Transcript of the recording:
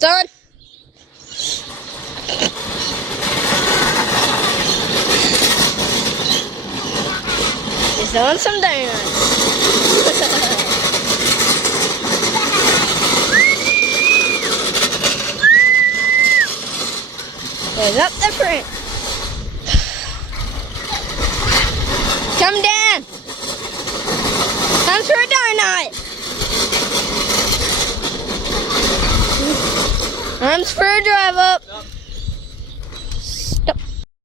Done. He's doing some dance. There's up the front. Come down. Time for a donut. Time's for a drive up.